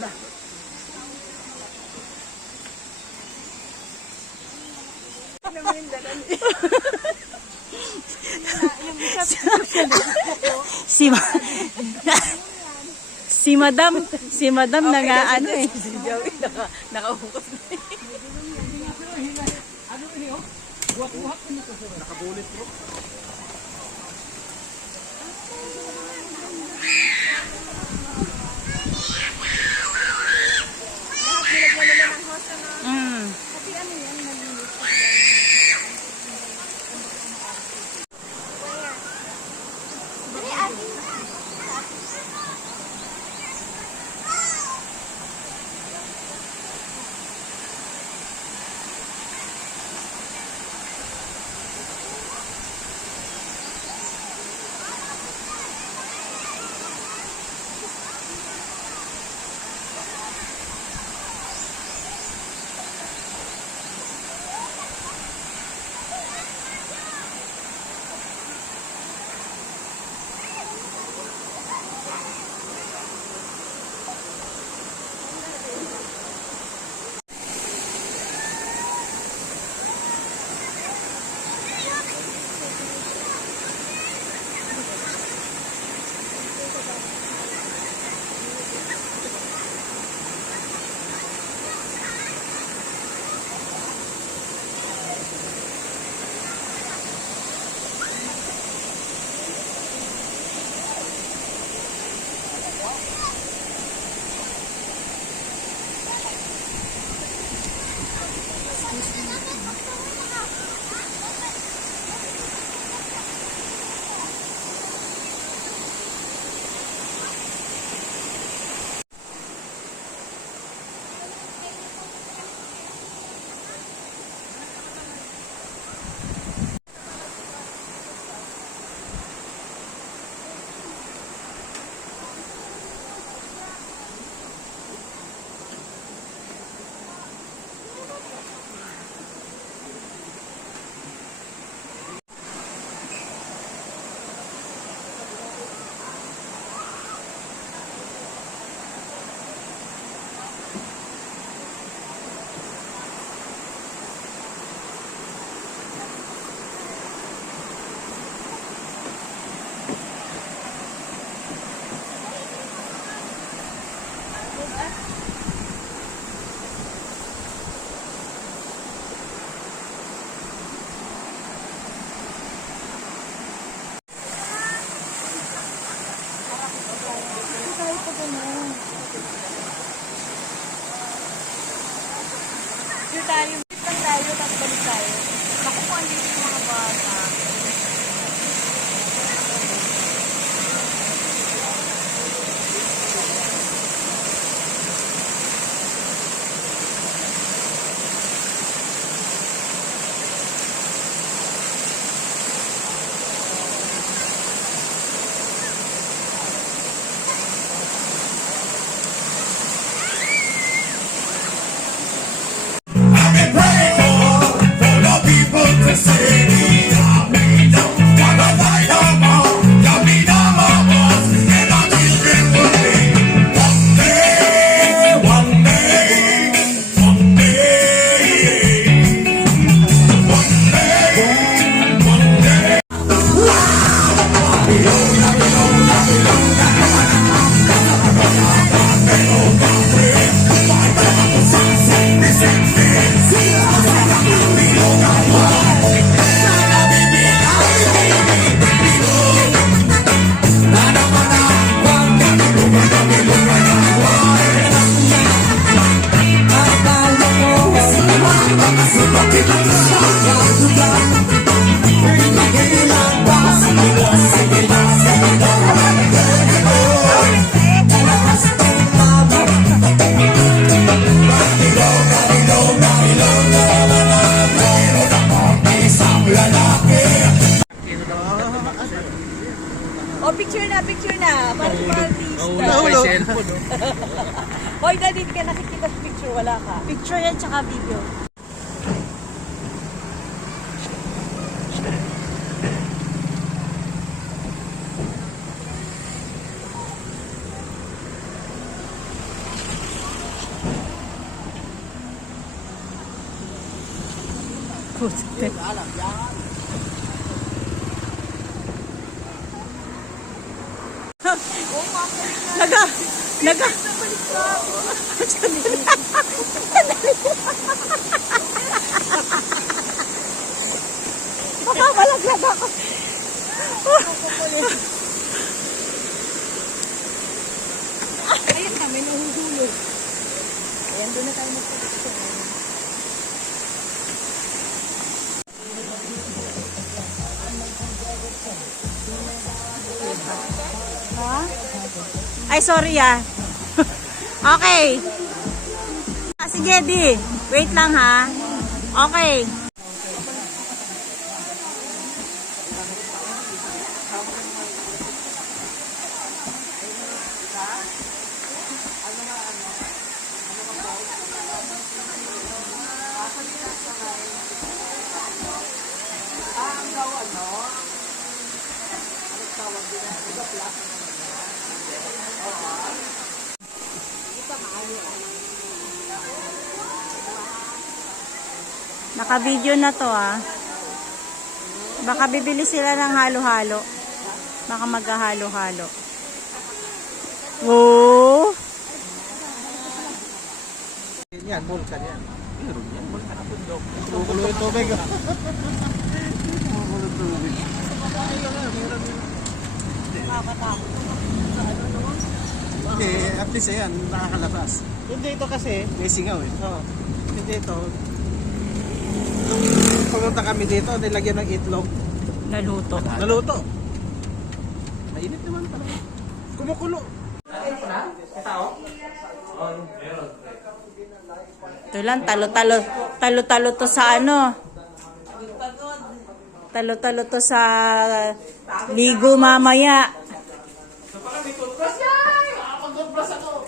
si si madam na nga ano eh. Si Joey nakahukot na eh. Ano ini oh? Buhat-buhat ko nito. Nakabulit bro. Kasi ano yan, malinis. Tayo, tapos balik tayo. Nakukuha nito yung mga bata. Picture na. Para sa mga artista. Hoy, daddy, hindi ka nakikita sa picture. Wala ka. Picture yan tsaka video. Naga, naga. Makabalaglag ako. Ayun kami, nahuhulog. Ayan, doon na tayo magpapicture. Ha? Ay, sorry ah. Okay. Sige, di. Wait lang ha. Okay. Naka-video na to ah. Baka bibili sila ng halo-halo. Baka maghahalo-halo. Oh! Yan, vulkan yan. Meron yan, vulkan na bundok. Kumukulo yung tubig. Kumukulo yung tubig. Hindi, at least yan, nakakalabas. Hindi ito kasi, may singaw eh. Oo. Hindi ito. Nung pumunta kami dito, nilagyan ng itlog. Naluto. Naluto. Mainit naman pala. Kumukulo. Ito lang, talo-talo to sa ano. Talo-talo to sa ligo mamaya. Sa pala may toothbrush yan! Nakapag-toothbrush ako!